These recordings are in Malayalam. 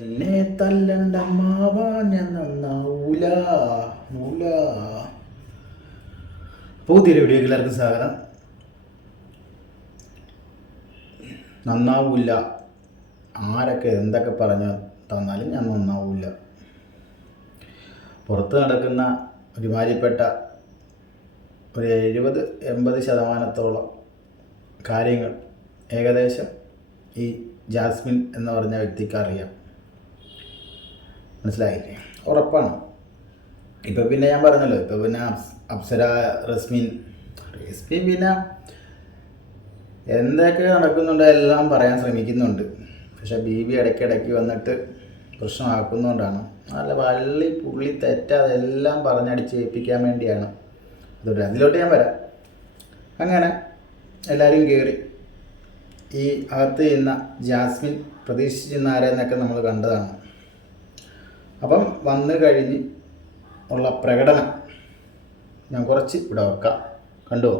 എന്നെ തല്ലണ്ട മാവാ ഞാൻ നന്നാവൂല നൂല. പുതിയൊരു വീഡിയോക്ക് എല്ലാവർക്കും സ്വാഗതം. നന്നാവൂല, ആരൊക്കെ എന്തൊക്കെ പറഞ്ഞു തന്നാലും ഞാൻ നന്നാവൂല. പുറത്ത് നടക്കുന്ന ഒരുമാതിരിപ്പെട്ട ഒരു 70-80% കാര്യങ്ങൾ ഏകദേശം ഈ ജാസ്മിൻ എന്ന് പറഞ്ഞ വ്യക്തിക്ക് അറിയാം. മനസ്സിലായില്ലേ? ഉറപ്പാണ്. ഇപ്പം പിന്നെ ഞാൻ പറഞ്ഞല്ലോ, ഇപ്പം പിന്നെ അപ്സര, റസ്മിൻ പിന്നെ എന്തൊക്കെ നടക്കുന്നുണ്ട് എല്ലാം പറയാൻ ശ്രമിക്കുന്നുണ്ട്. പക്ഷെ ബീബി ഇടയ്ക്കിടയ്ക്ക് വന്നിട്ട് പ്രശ്നമാക്കുന്നതുകൊണ്ടാണ്. നല്ല വള്ളി പുള്ളി തെറ്റാതെല്ലാം പറഞ്ഞടിച്ച് ഏൽപ്പിക്കാൻ വേണ്ടിയാണ്. അതിലോട്ട് ഞാൻ വരാം. അങ്ങനെ എല്ലാവരും കയറി ഈ അകത്ത് ചെയ്യുന്ന ജാസ്മിൻ പ്രതീക്ഷിച്ചിരുന്ന ആരെന്നൊക്കെ നമ്മൾ കണ്ടതാണ്. അപ്പം വന്നു കഴിഞ്ഞ് ഉള്ള പ്രകടനം ഞാൻ കുറച്ച് ഇവിടെ വെക്കാം, കണ്ടു.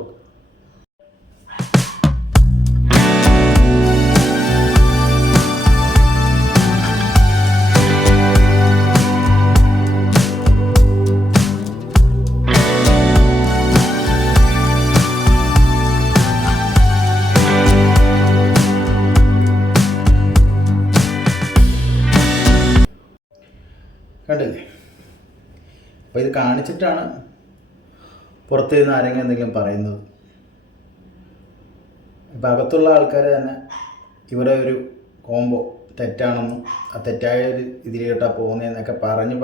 കണ്ടില്ലേ? അപ്പോൾ ഇത് കാണിച്ചിട്ടാണ് പുറത്തു നിന്ന് ആരെങ്കിലും എന്തെങ്കിലും പറയുന്നത്. ഇപ്പം അകത്തുള്ള ആൾക്കാർ തന്നെ ഇവരെ ഒരു കോംബോ തെറ്റാണെന്നും ആ തെറ്റായ ഒരു ഇതിലോട്ടാണ് പോകുന്നതെന്നൊക്കെ പറഞ്ഞ്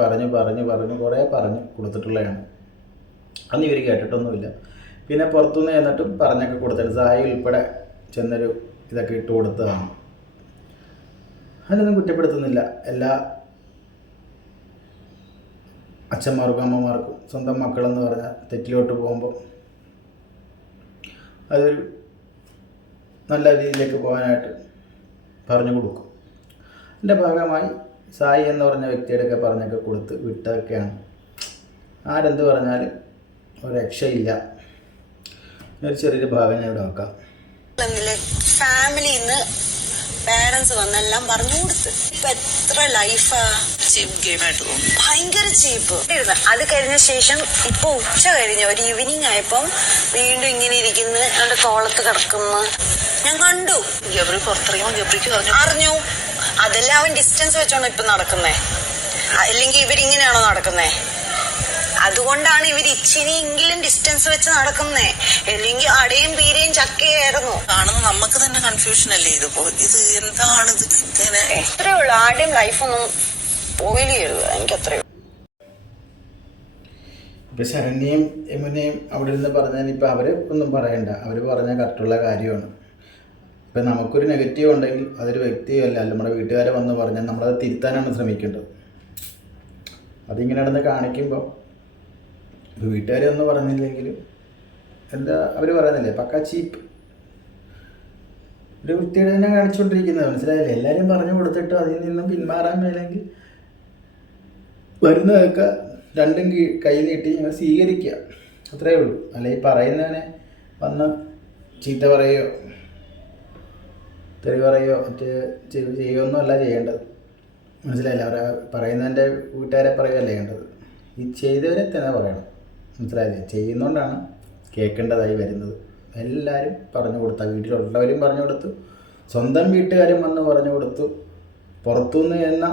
കുറേ പറഞ്ഞ് കൊടുത്തിട്ടുള്ളതാണ്. അന്ന് ഇവർ കേട്ടിട്ടൊന്നുമില്ല. പിന്നെ പുറത്തുനിന്ന് ചെന്നിട്ടും പറഞ്ഞൊക്കെ കൊടുത്തിട്ട് സായി ഉൾപ്പെടെ ചെന്നൊരു ഇതൊക്കെ ഇട്ട് കൊടുത്തതാണ്. അതിനൊന്നും കുറ്റപ്പെടുത്തുന്നില്ല. എല്ലാ അച്ഛന്മാർക്കും അമ്മമാർക്കും സ്വന്തം മക്കളെന്ന് പറഞ്ഞാൽ തെറ്റിലോട്ട് പോകുമ്പോൾ അതൊരു നല്ല രീതിയിലേക്ക് പോകാനായിട്ട് പറഞ്ഞു കൊടുക്കും. അതിൻ്റെ ഭാഗമായി സായി എന്ന് പറഞ്ഞ വ്യക്തിയുടെയൊക്കെ പറഞ്ഞൊക്കെ കൊടുത്ത് വിട്ടതൊക്കെയാണ്. ആരെന്ത് പറഞ്ഞാലും ഒരു രക്ഷയില്ല. ഒരു ചെറിയൊരു ഭാഗം ഞാൻ ഇവിടെ വെക്കാം. ഫാമിലിന്ന് പേരൻസ് വന്നെല്ലാം പറഞ്ഞു കൊടുത്ത് ഇപ്പൊ എത്ര ലൈഫാ ഭയങ്കര ചീപ്പ്. അത് കഴിഞ്ഞ ശേഷം ഇപ്പൊ ഉച്ച കഴിഞ്ഞ ഒരു ഈവനിങ് ആയപ്പം വീണ്ടും ഇങ്ങനെ ഇരിക്കുന്നു, എന്റെ തോളത്ത് കിടക്കുന്നു. ഞാൻ കണ്ടു. ഗബ്രി പുറത്തിറങ്ങുമ്പോൾ ഗബ്രിക്ക് അറിഞ്ഞു. അതെല്ലാം അവൻ ഡിസ്റ്റൻസ് വെച്ചോണ്ട് ഇപ്പൊ നടക്കുന്നേ. അല്ലെങ്കിൽ ഇവരിങ്ങനെയാണോ നടക്കുന്നേ? അതുകൊണ്ടാണ് ഇവർ ഇച്ചിരിയെങ്കിലും ഡിസ്റ്റൻസ് വെച്ച് നടക്കുന്നേ. അല്ലെങ്കിൽ അടയും പീരയും ചക്കയായിരുന്നു. കാണുന്ന നമുക്ക് തന്നെ കൺഫ്യൂഷൻ അല്ലേ ഇതിപ്പോ. ഇത് എന്താണ് ഇത് ഇങ്ങനെ? എത്രയേ ഉള്ളൂ, ആരുടെയും ലൈഫൊന്നും പോയില് ചെയ്യരുത്. എനിക്ക് അത്രയേ ഉള്ളൂ. ഇപ്പം ശരണ്യയും യമുനയും അവിടെ നിന്ന് പറഞ്ഞാൽ ഇപ്പം അവർ ഒന്നും പറയണ്ട. അവർ പറഞ്ഞാൽ കറക്റ്റുള്ള കാര്യമാണ്. ഇപ്പം നമുക്കൊരു നെഗറ്റീവ് ഉണ്ടെങ്കിൽ അതൊരു വ്യക്തിയല്ല, നമ്മുടെ വീട്ടുകാരെ വന്ന് പറഞ്ഞാൽ നമ്മളത് തിരുത്താനാണ് ശ്രമിക്കേണ്ടത്. അതിങ്ങനെ നടന്ന് കാണിക്കുമ്പോൾ ഇപ്പോൾ വീട്ടുകാരെ ഒന്നും പറഞ്ഞില്ലെങ്കിലും എന്താ അവർ പറയുന്നില്ലേ, പക്ക ചീപ്പ് ഒരു വൃത്തിയുടെ തന്നെ കാണിച്ചുകൊണ്ടിരിക്കുന്നത്. മനസ്സിലായില്ലേ? എല്ലാവരും പറഞ്ഞു കൊടുത്തിട്ട് അതിൽ നിന്നും പിന്മാറാൻ മേലെങ്കിൽ വരുന്നതൊക്കെ രണ്ടും കൈ നീട്ടി ഞങ്ങൾ സ്വീകരിക്കുക, അത്രയേ ഉള്ളൂ. അല്ലെങ്കിൽ പറയുന്നതിനെ വന്ന് ചീത്ത പറയുകയോ തെറി പറയുകയോ മറ്റ് ചെയ്യുകയൊന്നുമല്ല ചെയ്യേണ്ടത്. മനസ്സിലായില്ല? അവരെ പറയുന്നതിൻ്റെ വീട്ടുകാരെ പറയുകയല്ല ചെയ്യേണ്ടത്. ഈ ചെയ്തവരെ തന്നെ പറയണം. മനസ്സിലായില്ലേ? ചെയ്യുന്നതുകൊണ്ടാണ് കേൾക്കേണ്ടതായി വരുന്നത്. എല്ലാവരും പറഞ്ഞു കൊടുത്ത, വീട്ടിലുള്ളവരും പറഞ്ഞു കൊടുത്തു, സ്വന്തം വീട്ടുകാരും വന്ന് പറഞ്ഞു കൊടുത്തു. പുറത്തുനിന്ന് എന്ന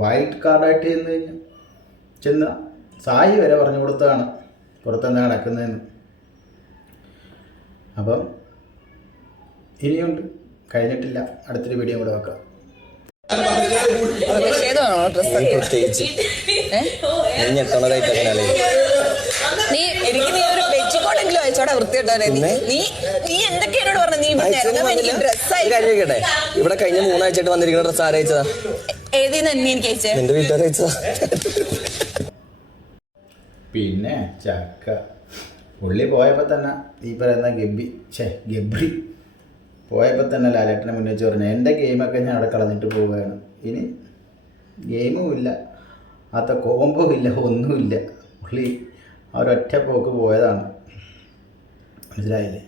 വൈൽഡ് കാർഡായിട്ട് ചെന്ന സായി വരെ പറഞ്ഞു കൊടുത്തതാണ് പുറത്തെന്താ നടക്കുന്നതെന്ന്. അപ്പം ഇനിയുണ്ട്, കഴിഞ്ഞിട്ടില്ല. അടുത്തൊരു വീഡിയോ കൂടെ വെക്കാം. നീ എനിക്ക് നീ ഒരു വെച്ചുകൊണ്ടെങ്കിലും അയച്ചോടെ വൃത്തിയിട്ടേ. നീ എന്തൊക്കെയാണ് പറഞ്ഞത്? ഇവിടെ കഴിഞ്ഞ 3 ആഴ്ചയായിട്ട് വന്നിരിക്കുന്ന ഡ്രസ് ആരയച്ചതാ? ഏതെന്ന് എനിക്ക് അയച്ചേ? എന്റെ വീട്ടുകാരയച്ചതാ. പിന്നെ ചക്ക പുള്ളി പോയപ്പോൾ തന്നെ ഈ പറയുന്ന ഗബ്രി പോയപ്പോൾ തന്നെ ലാലേട്ടനെ മുന്നിൽ വെച്ച് പറഞ്ഞു, എൻ്റെ ഗെയിമൊക്കെ ഞാൻ അവിടെ കളഞ്ഞിട്ട് പോവുകയാണ്. ഇനി ഗെയിമും ഇല്ല, അത്ര കോംബോ ഇല്ല, ഒന്നുമില്ല. പുള്ളി അവരൊറ്റ പോക്ക് പോയതാണ്. മനസ്സിലായില്ലേ?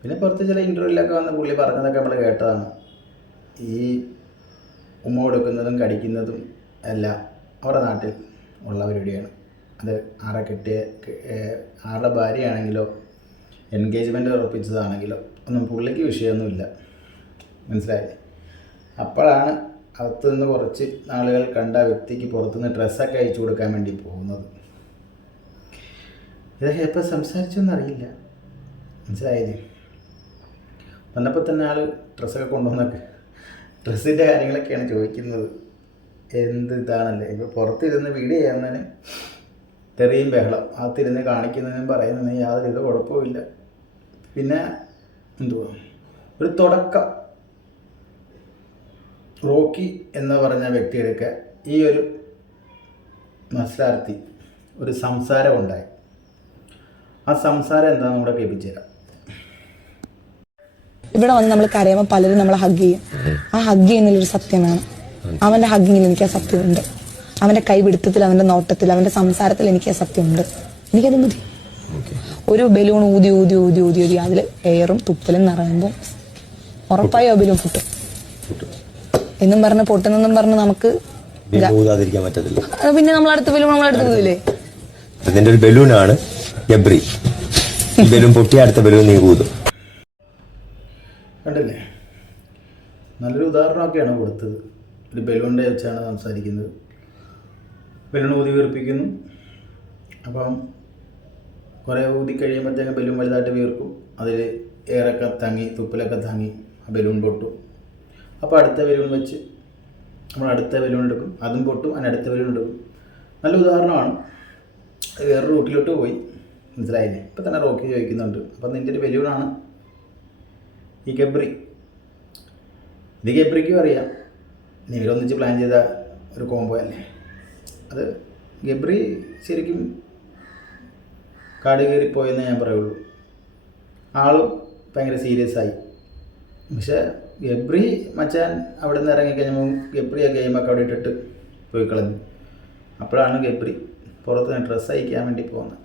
പിന്നെ പുറത്ത് ചില ഇൻ്റർവ്യൂവിലൊക്കെ വന്ന് പുള്ളി പറഞ്ഞതൊക്കെ നമ്മൾ കേട്ടതാണ്. ഈ ഉമ്മ കൊടുക്കുന്നതും കടിക്കുന്നതും എല്ലാം അവരുടെ നാട്ടിൽ ഉള്ള പരിപാടിയാണ്. അത് ആരുടെ ഭാര്യയാണെങ്കിലോ എൻഗേജ്മെൻ്റ് ഉറപ്പിച്ചതാണെങ്കിലോ ഒന്നും പുള്ളിക്ക് വിഷയമൊന്നുമില്ല. മനസ്സിലായില്ലേ? അപ്പോഴാണ് അകത്തു നിന്ന് കുറച്ച് നാളുകൾ കണ്ട വ്യക്തിക്ക് പുറത്തുനിന്ന് ഡ്രസ്സൊക്കെ അയച്ചു കൊടുക്കാൻ വേണ്ടി പോകുന്നത്. ഇതൊക്കെ എപ്പോൾ സംസാരിച്ചൊന്നറിയില്ല. മനസ്സിലായില്ലേ? വന്നപ്പോൾ തന്നെ ആൾ ഡ്രസ്സൊക്കെ കൊണ്ടുവന്നൊക്കെ ഡ്രസ്സിൻ്റെ കാര്യങ്ങളൊക്കെയാണ് ചോദിക്കുന്നത്. എന്ത് ഇതാണല്ലേ, ഇപ്പോൾ പുറത്തിരുന്ന് വീഡിയോ ചെയ്യുന്നതിന് തെറിയും ബഹളം, അകത്തിരുന്ന് കാണിക്കുന്നതിനും പറയുന്നതിനും യാതൊരു കുഴപ്പമില്ല. പിന്നെ എന്തുവാ ഒരു തുടക്കം റോക്കി എന്ന് പറഞ്ഞ വ്യക്തിയെടുക്കുക ഈ ഒരു മത്സരാർത്ഥി ഒരു സംസാരം ഉണ്ടായി. ആ സംസാരം എന്താണെന്ന് കൂടെ കേൾപ്പിച്ചു തരാം. ഇവിടെ വന്ന് നമ്മൾ കരയുമ്പോൾ പലരും നമ്മളെ ഹഗ് ചെയ്യും. ആ ഹഗ് ചെയ്യുന്നതിലൊരു സത്യമാണ്. അവന്റെ ഹഗ്ഗിങ്ങിൽ എനിക്ക് ആ സത്യമുണ്ട്. അവന്റെ കൈപിടുത്തത്തിൽ, അവന്റെ നോട്ടത്തിൽ, അവന്റെ സംസാരത്തിൽ എനിക്ക് ആ സത്യമുണ്ട്. എനിക്കത് മതി. ഒരു ബലൂൺ ഊതി ഊതി ഊതി ഊതി ഊതി അതിൽ എയറും തുപ്പലും നിറയുമ്പോൾ ഉറപ്പായും ആ ബലൂൺ പൊട്ടും എന്നും പറഞ്ഞ് പൊട്ടുന്നെന്നും പറഞ്ഞ് നമുക്ക് പറ്റത്തില്ല. പിന്നെ നമ്മളടുത്ത ബലൂൺ നമ്മളടുത്ത് ഊതില്ലേ? അതിന്റെ ഒരു ബലൂണാണ് ഗബ്രി. ബലൂൺ പൊട്ടിയ അടുത്ത ബലൂൺ നീ ഊതും. കണ്ടില്ലേ? നല്ലൊരു ഉദാഹരണമൊക്കെയാണ് കൊടുത്തത്. ഒരു ബലൂണിൻ്റെ വെച്ചാണ് സംസാരിക്കുന്നത്. ബലൂൺ ഊതി വീർപ്പിക്കുന്നു. അപ്പം കുറേ ഊതി കഴിയുമ്പോഴത്തേക്കും ബലൂൺ വലുതായിട്ട് വീർക്കും. അതിൽ എയറൊക്കെ തങ്ങി തുപ്പലൊക്കെ തങ്ങി ആ ബലൂൺ പൊട്ടും. അപ്പോൾ അടുത്ത ബലൂൺ വെച്ച് നമ്മൾ അടുത്ത ബലൂൺ എടുക്കും, അതും പൊട്ടും, അതിനടുത്ത ബലൂൺ എടുക്കും. നല്ല ഉദാഹരണമാണ്. വേറൊരു റൂട്ടിലോട്ട് പോയി. മനസ്സിലായില്ലേ? ഇപ്പം തന്നെ റോക്കി ചോദിക്കുന്നുണ്ട്, അപ്പം നിൻ്റെ ഒരു ബലൂണാണ് ഈ ഗബ്രി. ഇത് ഗബ്രിക്കും അറിയാം, നീലൊന്നിച്ച് പ്ലാൻ ചെയ്ത ഒരു കോംബോ അല്ലേ അത്. ഗബ്രി ശരിക്കും കാട് കയറിപ്പോയെന്നേ ഞാൻ പറയുള്ളൂ. ആളും ഭയങ്കര സീരിയസ് ആയി. പക്ഷേ ഗബ്രി മച്ചാൻ അവിടെ നിന്ന് ഇറങ്ങിക്കഴിഞ്ഞപ്പോൾ ഗബ്രി ആ ഗെയിമൊക്കെ അവിടെ ഇട്ടിട്ട് പോയി കളഞ്ഞു. അപ്പോഴാണ് ഗബ്രി പുറത്തുനിന്ന് ഡ്രസ്സ് അയക്കാൻ വേണ്ടി പോകുന്നത്.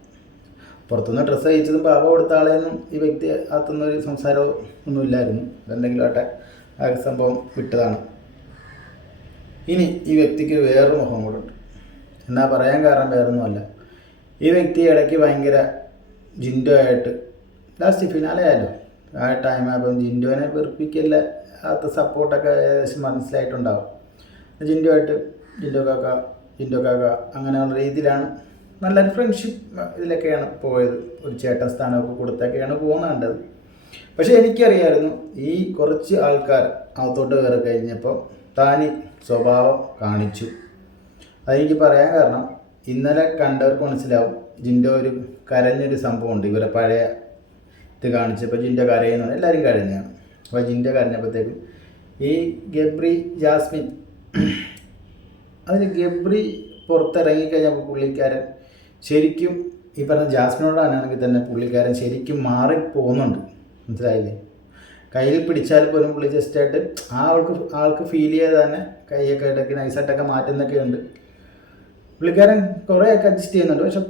പുറത്തുനിന്ന് ഡ്രസ്സ് അയച്ചതും പാവ കൊടുത്ത ആളെയൊന്നും ഈ വ്യക്തി അകത്തുനിന്നൊരു സംസാരമോ ഒന്നുമില്ലായിരുന്നു. എന്തെങ്കിലും ആട്ടെ, ആ സംഭവം വിട്ടതാണ്. ഇനി ഈ വ്യക്തിക്ക് വേറൊരു മുഖം കൂടുണ്ട്. എന്നാ പറയാൻ കാരണം വേറൊന്നുമല്ല, ഈ വ്യക്തി ഇടയ്ക്ക് ഭയങ്കര ജിൻഡോ ആയിട്ട് ലാസ്റ്റ് ഫിനാലെ ആയാലോ ആ ടൈം ആയപ്പം ജിൻഡോനെ വെറുപ്പിക്കല്ല അകത്ത് സപ്പോർട്ടൊക്കെ ഏകദേശം മനസ്സിലായിട്ടുണ്ടാവും. ജിൻഡോ ആയിട്ട് ജിൻഡോ കാക്ക അങ്ങനെയുള്ള രീതിയിലാണ് നല്ലൊരു ഫ്രണ്ട്ഷിപ്പ് ഇതിലൊക്കെയാണ് പോയത്. ഒരു ചേട്ടൻ സ്ഥാനമൊക്കെ കൊടുത്തൊക്കെയാണ് പോകുന്നത്. പക്ഷേ എനിക്കറിയാമായിരുന്നു ഈ കുറച്ച് ആൾക്കാർ അകത്തോട്ട് കയറി കഴിഞ്ഞപ്പോൾ താനി സ്വഭാവം കാണിച്ചു. അതെനിക്ക് പറയാൻ കാരണം ഇന്നലെ കണ്ടവർക്ക് മനസ്സിലാവും. ജിൻഡോ ഒരു കരഞ്ഞൊരു സംഭവമുണ്ട്. ഇവരെ പഴയ ഇത് കാണിച്ചപ്പോൾ ജിൻഡോ കരയുന്നുണ്ട്, എല്ലാവരും കരഞ്ഞാണ്. അപ്പോൾ ജിൻഡോ കരഞ്ഞപ്പോഴത്തേക്കും ഈ ഗബ്രി ജാസ്മിൻ അതിൽ ഗബ്രി പുറത്തിറങ്ങിക്കഴിഞ്ഞപ്പോൾ പുള്ളിക്കാരൻ ശരിക്കും ഈ പറഞ്ഞ ജാസ്മിനോടാണെങ്കിൽ തന്നെ പുള്ളിക്കാരൻ ശരിക്കും മാറിപ്പോകുന്നുണ്ട്. മനസ്സിലായില്ലേ? കയ്യിൽ പിടിച്ചാൽ പോലും പുള്ളി ജസ്റ്റായിട്ട് ആൾക്ക് ഫീൽ ചെയ്ത് തന്നെ കൈയൊക്കെ ഇടയ്ക്ക് നൈസായിട്ടൊക്കെ മാറ്റുന്നൊക്കെ ഉണ്ട്. പുള്ളിക്കാരൻ കുറേയൊക്കെ അഡ്ജസ്റ്റ് ചെയ്യുന്നുണ്ട്. പക്ഷെ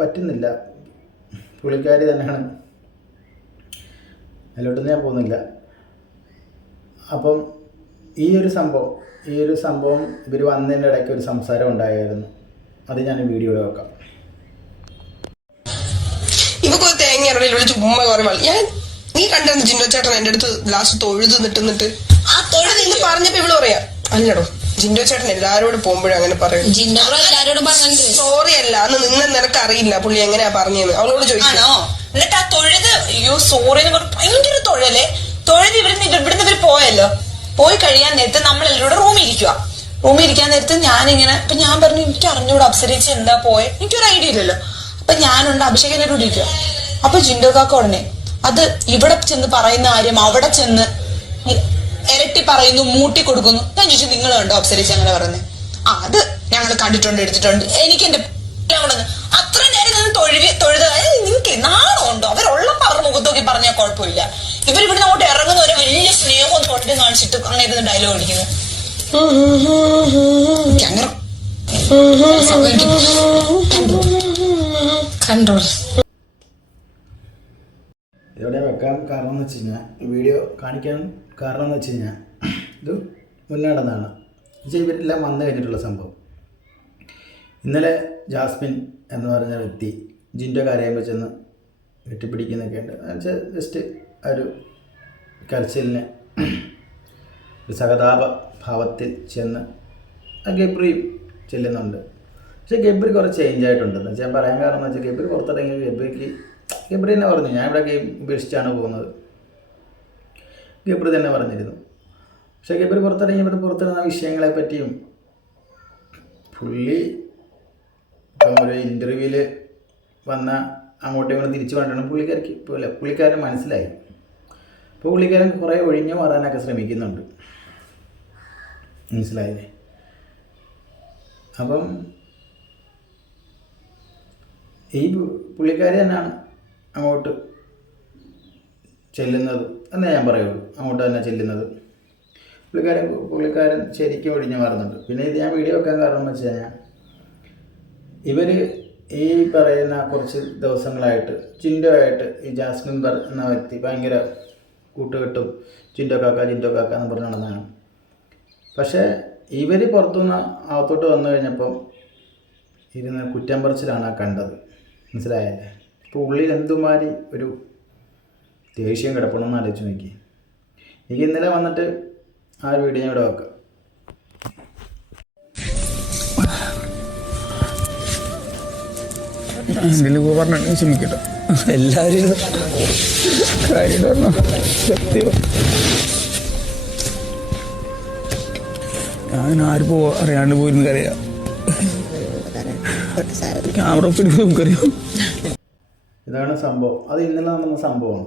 പറ്റുന്നില്ല. പുള്ളിക്കാരി തന്നെയാണ്. അതിലോട്ടൊന്നും ഞാൻ പോകുന്നില്ല. അപ്പം ഈ ഒരു സംഭവം ഇവർ വന്നതിൻ്റെ ഇടയ്ക്ക് ഒരു സംസാരം ഉണ്ടായിരുന്നു. അത് ഞാൻ വീഡിയോയിൽ വെക്കാം. ഇവക്ക് തേങ്ങ ഇറങ്ങിയുള്ള ചുമ്മാ കുറേ ഞാൻ നീ കണ്ടിരുന്നു ജിൻഡോ ചേട്ടൻ എന്റെ അടുത്ത് ലാസ്റ്റ് തൊഴുത് നിട്ടുന്നിട്ട് ആ തൊഴുത് ഇന്ന് പറഞ്ഞപ്പോ ഇവള് പറയാ അല്ലടോ ജിൻഡോ ചേട്ടൻ എല്ലാരോടും പോകുമ്പോഴും അങ്ങനെ പറയും. സോറി അല്ല അന്ന് നിന്ന് നിനക്ക് അറിയില്ല പുള്ളി എങ്ങനെയാ പറഞ്ഞത്. അവളോട് ചോദിക്കണോ? എന്നിട്ട് ആ തൊഴുത് അയ്യോ സോറിന്ന് പറഞ്ഞ ഭയങ്കര തൊഴലേ. തൊഴുത് ഇവിടുന്ന് ഇവര് പോയല്ലോ. പോയി കഴിയാൻ നേരത്ത് നമ്മൾ എല്ലാവരോടും റൂമിൽ ഇരിക്കാൻ നേരത്ത് ഞാനിങ്ങനെ ഇപ്പൊ ഞാൻ പറഞ്ഞു എനിക്ക് അറിഞ്ഞൂടെ അപ്സരിച്ച് എന്താ പോയെ, എനിക്കൊരു ഐഡിയ ഇല്ലല്ലോ. അപ്പൊ ഞാനുണ്ട് അഭിഷേകനോട് ഇരിക്കുക. അപ്പൊ ജിൻഡോ കാക്ക ഉടനെ അത് ഇവിടെ ചെന്ന് പറയുന്ന കാര്യം അവിടെ ചെന്ന് ഇരട്ടി പറയുന്നു, മൂട്ടി കൊടുക്കുന്നു. ഞാൻ ചോദിച്ചു നിങ്ങൾ കണ്ടോ അപ്സരിച്ച് അങ്ങനെ പറയുന്നത്? അത് ഞങ്ങൾ കണ്ടിട്ടുണ്ട്, എടുത്തിട്ടുണ്ട്. എനിക്ക് എന്റെ അത്ര നേരം നിന്ന് തൊഴുത് നിങ്ങൾക്ക് നാണമുണ്ടോ? അവരുള്ളപ്പോ അവരുടെ മുഖത്തോക്കി പറഞ്ഞാൽ കുഴപ്പമില്ല. ഇവരിവിടുന്ന് അങ്ങോട്ട് ഇറങ്ങുന്ന ഒരു വലിയ സ്നേഹവും തൊട്ടിട്ട് കാണിച്ചിട്ട് അങ്ങനെ ഇരുന്ന് ഡയലോഗ് അടിക്കുന്നു. ഇതോടെ വെക്കാൻ കാരണം എന്ന് വെച്ച് കഴിഞ്ഞാൽ വീഡിയോ കാണിക്കാൻ കാരണം എന്ന് വെച്ച് കഴിഞ്ഞാൽ ഇത് മുന്നേ നടന്നതാണ്. പക്ഷേ ഇവരെല്ലാം വന്നു കഴിഞ്ഞിട്ടുള്ള സംഭവം. ഇന്നലെ ജാസ്മിൻ എന്ന് പറഞ്ഞ വ്യക്തി ജിൻഡോ കരയുമ്പോൾ ചെന്ന് കെട്ടിപ്പിടിക്കുന്നൊക്കെ ഉണ്ട്. എന്നുവെച്ചാൽ ജസ്റ്റ് ആ ഒരു കരച്ചിലിന് ഒരു സഹതാപ ഭാവത്തിൽ ചെന്ന് ആ ഗബ്രിയും ചെല്ലുന്നുണ്ട്. പക്ഷേ ഗബ്രി കുറച്ച് ചേഞ്ച് ആയിട്ടുണ്ടെന്ന് വെച്ചാൽ ഞാൻ പറയാൻ കാരണം എന്ന് വെച്ചാൽ ഗബ്രി പുറത്തിറങ്ങി ഗബ്രി തന്നെ പറഞ്ഞു ഞാൻ ഇവിടെ ഗെയിം ഉപേക്ഷിച്ചാണ് പോകുന്നത്. ഗബ്രി തന്നെ പറഞ്ഞിരുന്നു. പക്ഷേ ഗബ്രി പുറത്തിറങ്ങിയ വിഷയങ്ങളെ പറ്റിയും പുള്ളി ഇപ്പം ഒരു ഇൻ്റർവ്യൂവിൽ വന്ന അങ്ങോട്ടും ഇങ്ങോട്ടും തിരിച്ചു കൊണ്ടാണ് പുള്ളിക്കാരൻ മനസ്സിലായി. അപ്പോൾ പുള്ളിക്കാരൻ കുറേ ഒഴിഞ്ഞു മാറാനൊക്കെ ശ്രമിക്കുന്നുണ്ട്. മനസ്സിലായില്ലേ? അപ്പം ഈ പുള്ളിക്കാരി തന്നെയാണ് അങ്ങോട്ട് ചെല്ലുന്നത് എന്നേ ഞാൻ പറയുള്ളൂ. അങ്ങോട്ട് തന്നെ ചെല്ലുന്നത് പുള്ളിക്കാരൻ ശരിക്കും ഒഴിഞ്ഞു മാറുന്നുണ്ട്. പിന്നെ ഇത് ഞാൻ വീഡിയോ വെക്കാൻ കാരണം എന്ന് വെച്ച് കഴിഞ്ഞാൽ ഇവർ ഈ പറയുന്ന കുറച്ച് ദിവസങ്ങളായിട്ട് ജിൻഡോ ആയിട്ട് ഈ ജാസ്മിൻ എന്ന വ്യക്തി ഭയങ്കര കൂട്ടുകെട്ടും ജിൻഡോ കാക്ക എന്ന് പറഞ്ഞ് നടന്നതാണ്. പക്ഷേ ഇവർ പുറത്തുനിന്ന് അകത്തോട്ട് വന്നു കഴിഞ്ഞപ്പം ഇരുന്ന് കുറ്റം പറച്ചിലാണ് കണ്ടത്. മനസ്സിലായല്ലേ? ഇപ്പോൾ ഉള്ളിൽ എന്തുമാതിരി ഒരു ദേഷ്യം കിടപ്പണമെന്ന് ആലോചിച്ച് നോക്കി. എനിക്ക് ഇന്നലെ വന്നിട്ട് ആ ഒരു വീഡിയോ ഇവിടെ വെക്കാം. പറഞ്ഞു ക്ഷമിക്കട്ടെ എല്ലാവരും സത്യം. ഞാൻ ആരും അറിയാണ്ട് പോയിരുന്നു കരയാം. ക്യാമറ പിടിക്കുമ്പോൾ നമുക്കറിയാം. ഇതാണ് സംഭവം. അത് ഇന്നലെ നടന്ന സംഭവമാണ്.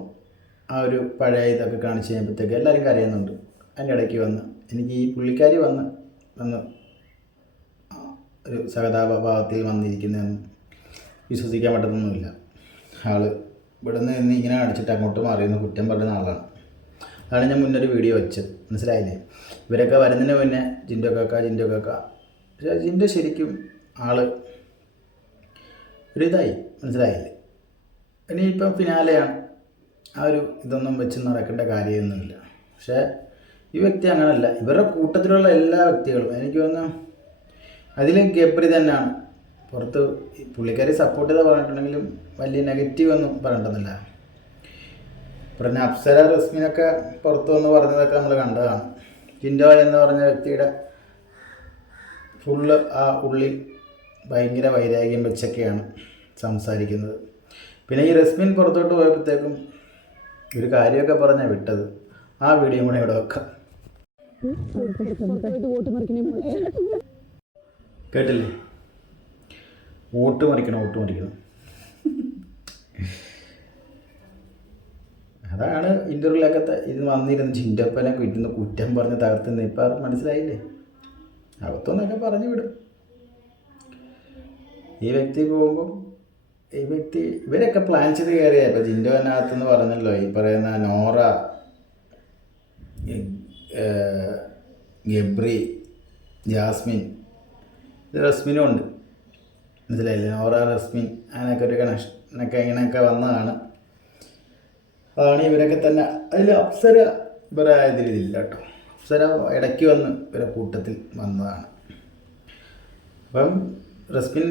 ആ ഒരു പഴയ ഇതൊക്കെ കാണിച്ച് കഴിയുമ്പോഴത്തേക്ക് എല്ലാവരും കരയുന്നുണ്ട്. അതിൻ്റെ ഇടയ്ക്ക് വന്ന് എനിക്ക് ഈ പുള്ളിക്കാരി വന്ന് ഒരു സഹതാപ ഭാവത്തിൽ വന്നിരിക്കുന്നതെന്ന് വിശ്വസിക്കാൻ പറ്റുന്നൊന്നുമില്ല. ആൾ ഇവിടെ നിന്ന് ഇങ്ങനെ അടിച്ചിട്ട് അങ്ങോട്ട് മാറിയെന്ന് കുറ്റം പറയുന്ന ആളാണ്. അതാണ് ഞാൻ മുന്നൊരു വീഡിയോ വെച്ചത്. മനസ്സിലായില്ലേ? ഇവരൊക്കെ വരുന്നതിന് മുന്നേ ജിൻഡോ കാക്ക പക്ഷേ ജിൻഡോ ശരിക്കും ആൾ ഒരു ഇതായി. മനസ്സിലായില്ലേ? ഇനിയിപ്പം ഫിനാലെയാണ്. ആ ഒരു ഇതൊന്നും വെച്ച് നടക്കേണ്ട കാര്യമൊന്നുമില്ല. പക്ഷേ ഈ വ്യക്തി അങ്ങനല്ല. ഇവരുടെ കൂട്ടത്തിലുള്ള എല്ലാ വ്യക്തികളും എനിക്ക് തോന്നുന്നു അതിൽ ഗബ്രി തന്നെയാണ് പുറത്ത്. പുള്ളിക്കാരി സപ്പോർട്ട് ചെയ്താൽ പറഞ്ഞിട്ടുണ്ടെങ്കിലും വലിയ നെഗറ്റീവ് ഒന്നും പറയണ്ടെന്നില്ല. പിന്നെ അപ്സര റസ്മിനൊക്കെ പുറത്ത് വന്ന് പറഞ്ഞതൊക്കെ നമ്മൾ കണ്ടതാണ്. ജിൻഡോ എന്ന് പറഞ്ഞ വ്യക്തിയുടെ ഫുള്ള് ആ ഉള്ളിൽ ഭയങ്കര വൈരാഗ്യം വെച്ചൊക്കെയാണ് സംസാരിക്കുന്നത്. പിന്നെ ഈ റസ്മിൻ പുറത്തോട്ട് പോയപ്പോഴത്തേക്കും ഒരു കാര്യമൊക്കെ പറഞ്ഞാൽ വിട്ടത്. ആ വീഡിയോ കൂടെ ഇവിടെ വെക്കാം. കേട്ടില്ലേ? വോട്ട് മറിക്കണം. അതാണ് ഇൻ്റർവ്യൂലൊക്കെ ഇത് വന്നിരുന്ന് ജിൻഡോപ്പനെ ഇരുന്ന് കുറ്റം പറഞ്ഞ് തകർത്തുന്നത്. ഇപ്പം മനസ്സിലായില്ലേ? അകത്തൊന്നൊക്കെ പറഞ്ഞു വിടും. ഈ വ്യക്തി പോകുമ്പം ഇവരൊക്കെ പ്ലാൻ ചെയ്ത് കയറിയാൽ ഇപ്പോൾ ജിൻഡോനകത്തെന്ന് പറഞ്ഞല്ലോ ഈ പറയുന്ന നോറ, ഗബ്രി, ജാസ്മിൻ, ഇത് റസ്മിനും ഉണ്ട്. മനസ്സിലായില്ലേ? നോറ, റസ്മിൻ അങ്ങനെയൊക്കെ ഒരു കണക്ഷനൊക്കെ ഇങ്ങനെയൊക്കെ വന്നതാണ്. അതാണ് ഇവരൊക്കെ തന്നെ. അതിൽ അപ്സര ഇവരെ ഇതിലില്ല കേട്ടോ. അപ്സര ഇടയ്ക്ക് വന്ന് ഇവരെ കൂട്ടത്തിൽ വന്നതാണ്. അപ്പം റസ്മിൻ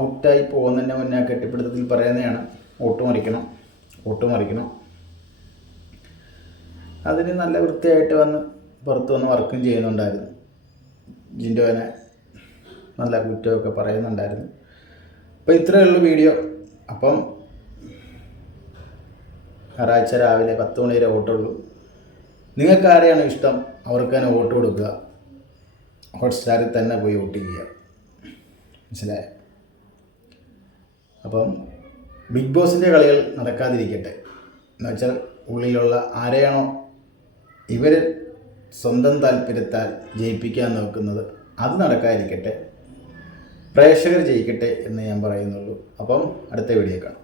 ഔട്ടായി പോകുന്നതിൻ്റെ മുന്നേ കെട്ടിപ്പിടുത്തത്തിൽ പറയുന്നതാണ് വോട്ട് മറിക്കണം. അതിന് നല്ല വൃത്തിയായിട്ട് വന്ന് പുറത്ത് വന്ന് വർക്കും ചെയ്യുന്നുണ്ടായിരുന്നു. ജിൻഡോനെ നല്ല കുറ്റമൊക്കെ പറയുന്നുണ്ടായിരുന്നു. അപ്പോൾ ഇത്രയേ ഉള്ളൂ വീഡിയോ. അപ്പം ഞായറാഴ്ച രാവിലെ 10 മണി വരെ വോട്ടുള്ളൂ. നിങ്ങൾക്ക് ആരെയാണ് ഇഷ്ടം അവർക്ക് തന്നെ വോട്ട് കൊടുക്കുക. ഹോട്ട്സ്റ്റാറിൽ തന്നെ പോയി വോട്ട് ചെയ്യുക. മനസ്സിലായോ? അപ്പം ബിഗ് ബോസിൻ്റെ കളികൾ നടക്കാതിരിക്കട്ടെ. എന്നുവെച്ചാൽ ഉള്ളിലുള്ള ആരെയാണോ ഇവർ സ്വന്തം താല്പര്യത്താൽ ജയിപ്പിക്കാൻ നോക്കുന്നത് അത് നടക്കാതിരിക്കട്ടെ. പ്രേക്ഷകർ ജയിക്കട്ടെ എന്ന് ഞാൻ പറയുന്നുള്ളൂ. അപ്പം അടുത്ത വീഡിയോ കാണാം.